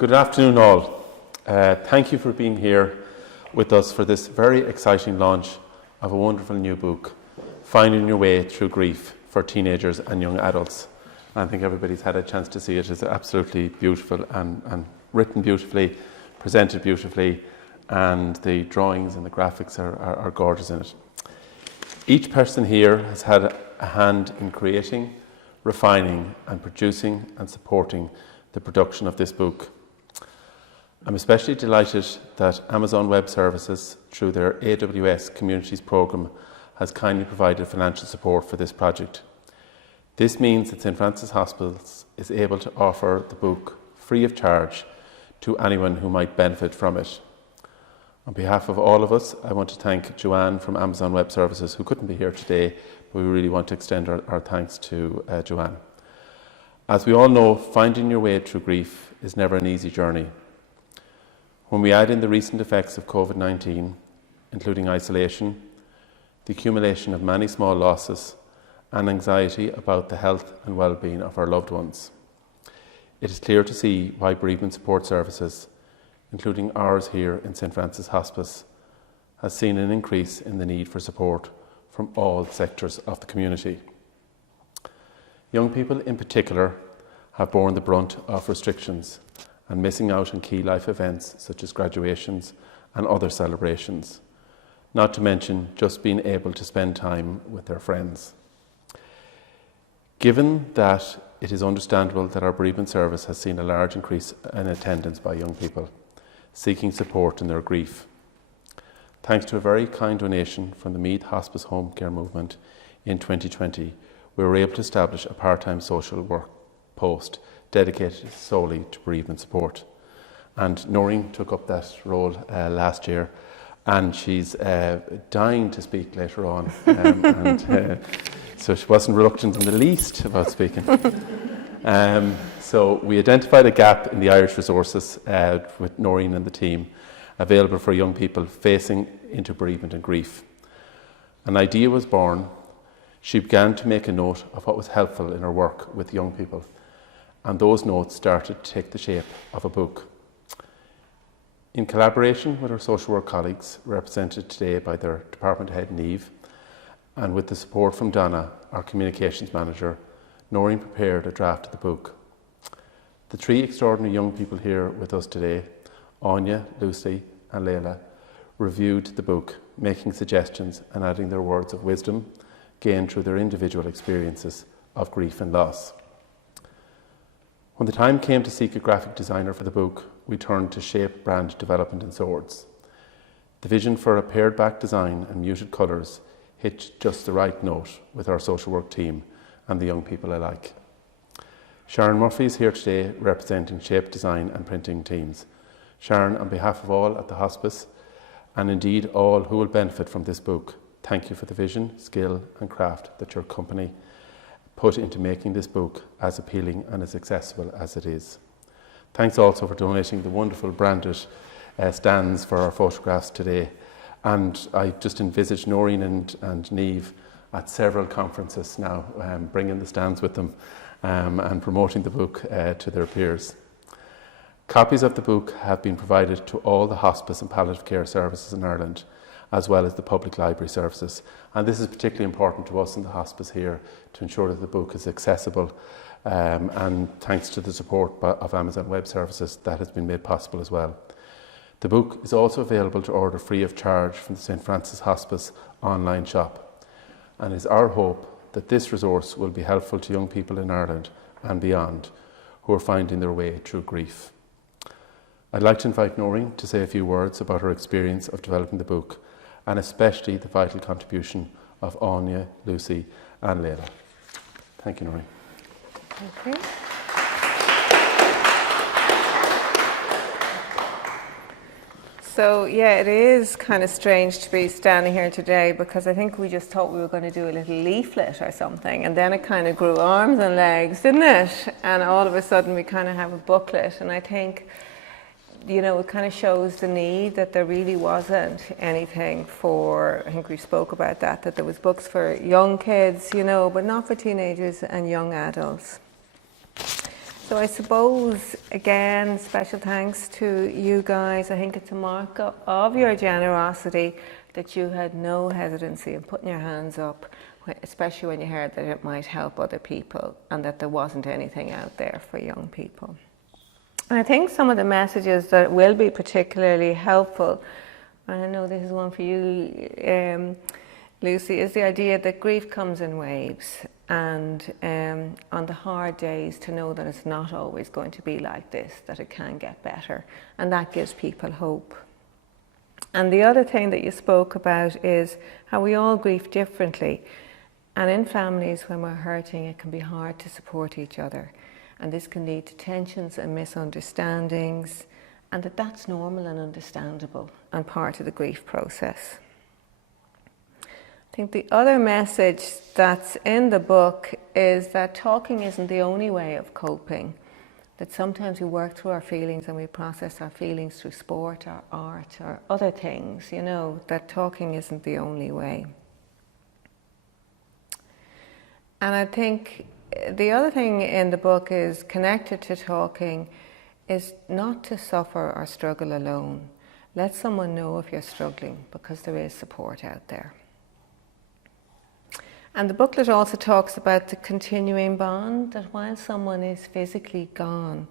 Good afternoon all. Thank you for being here with us for this very exciting launch of a wonderful new book, Finding Your Way Through Grief for Teenagers and Young Adults. I think everybody's had a chance to see it. It's absolutely beautiful and written beautifully, presented beautifully, and the drawings and the graphics are gorgeous in it. Each person here has had a hand in creating, refining and producing and supporting the production of this book. I'm especially delighted that Amazon Web Services, through their AWS Communities programme, has kindly provided financial support for this project. This means that St Francis Hospice is able to offer the book free of charge to anyone who might benefit from it. On behalf of all of us, I want to thank Joanne from Amazon Web Services, who couldn't be here today, but we really want to extend our thanks to Joanne. As we all know, finding your way through grief is never an easy journey. When we add in the recent effects of COVID-19, including isolation, the accumulation of many small losses, and anxiety about the health and well-being of our loved ones, it is clear to see why bereavement support services, including ours here in St Francis Hospice, has seen an increase in the need for support from all sectors of the community. Young people in particular have borne the brunt of restrictions and missing out on key life events such as graduations and other celebrations, not to mention just being able to spend time with their friends. Given that it is understandable that our bereavement service has seen a large increase in attendance by young people seeking support in their grief, thanks to a very kind donation from the Meath Hospice Home Care Movement in 2020, we were able to establish a part-time social work post dedicated solely to bereavement support. And Noirin took up that role last year, and she's dying to speak later on. So she wasn't reluctant in the least about speaking. So we identified a gap in the Irish resources with Noirin and the team available for young people facing into bereavement and grief. An idea was born. She began to make a note of what was helpful in her work with young people, and those notes started to take the shape of a book. In collaboration with our social work colleagues, represented today by their department head Niamh, and with the support from Donna, our communications manager, Noirin prepared a draft of the book. The three extraordinary young people here with us today, Anya, Lucy and Leila, reviewed the book, making suggestions and adding their words of wisdom gained through their individual experiences of grief and loss. When the time came to seek a graphic designer for the book, we turned to Shape Brand Development and Swords. The vision for a pared back design and muted colours hit just the right note with our social work team and the young people alike. Sharon Murphy is here today representing Shape Design and Printing teams. Sharon, on behalf of all at the hospice, and indeed all who will benefit from this book, thank you for the vision, skill and craft that your company put into making this book as appealing and as accessible as it is. Thanks also for donating the wonderful branded stands for our photographs today. And I just envisage Noirin and Niamh at several conferences now, bringing the stands with them and promoting the book to their peers. Copies of the book have been provided to all the hospice and palliative care services in Ireland, as well as the public library services. And this is particularly important to us in the hospice here to ensure that the book is accessible, and thanks to the support of Amazon Web Services, that has been made possible as well. The book is also available to order free of charge from the St Francis Hospice online shop, and it is our hope that this resource will be helpful to young people in Ireland and beyond who are finding their way through grief. I'd like to invite Noirin to say a few words about her experience of developing the book, and especially the vital contribution of Anya, Lucy and Leila. Thank you, Noirin. Thank you. So yeah, it is kind of strange to be standing here today, because I think we just thought we were going to do a little leaflet or something, and then it kind of grew arms and legs, didn't it? And all of a sudden we kind of have a booklet, and I think, you know, it kind of shows the need that there really wasn't anything for, I think we spoke about that there was books for young kids, you know, but not for teenagers and young adults. So I suppose, again, special thanks to you guys. I think it's a mark of your generosity that you had no hesitancy in putting your hands up, especially when you heard that it might help other people and that there wasn't anything out there for young people. And I think some of the messages that will be particularly helpful, and I know this is one for you, Lucy, is the idea that grief comes in waves, and on the hard days to know that it's not always going to be like this, that it can get better, and that gives people hope. And the other thing that you spoke about is how we all grieve differently, and in families when we're hurting it can be hard to support each other, and this can lead to tensions and misunderstandings, and that's normal and understandable and part of the grief process. I think the other message that's in the book is that talking isn't the only way of coping, that sometimes we work through our feelings and we process our feelings through sport or art or other things, you know, that talking isn't the only way. And I think the other thing in the book is connected to talking is not to suffer or struggle alone. Let someone know if you're struggling, because there is support out there. And the booklet also talks about the continuing bond, that while someone is physically gone,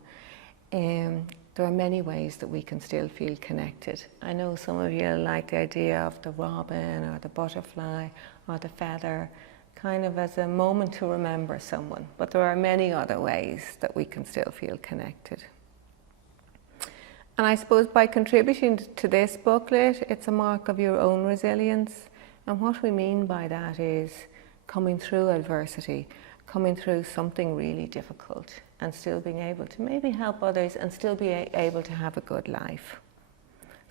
there are many ways that we can still feel connected. I know some of you like the idea of the robin or the butterfly or the feather, kind of as a moment to remember someone, but there are many other ways that we can still feel connected. And I suppose by contributing to this booklet, it's a mark of your own resilience. And what we mean by that is coming through adversity, coming through something really difficult, and still being able to maybe help others and still be able to have a good life.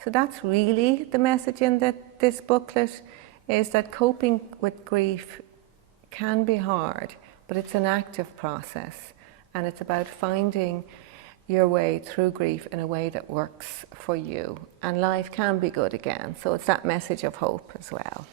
So that's really the message in this booklet, is that coping with grief can be hard, but it's an active process, and it's about finding your way through grief in a way that works for you, and life can be good again. So it's that message of hope as well.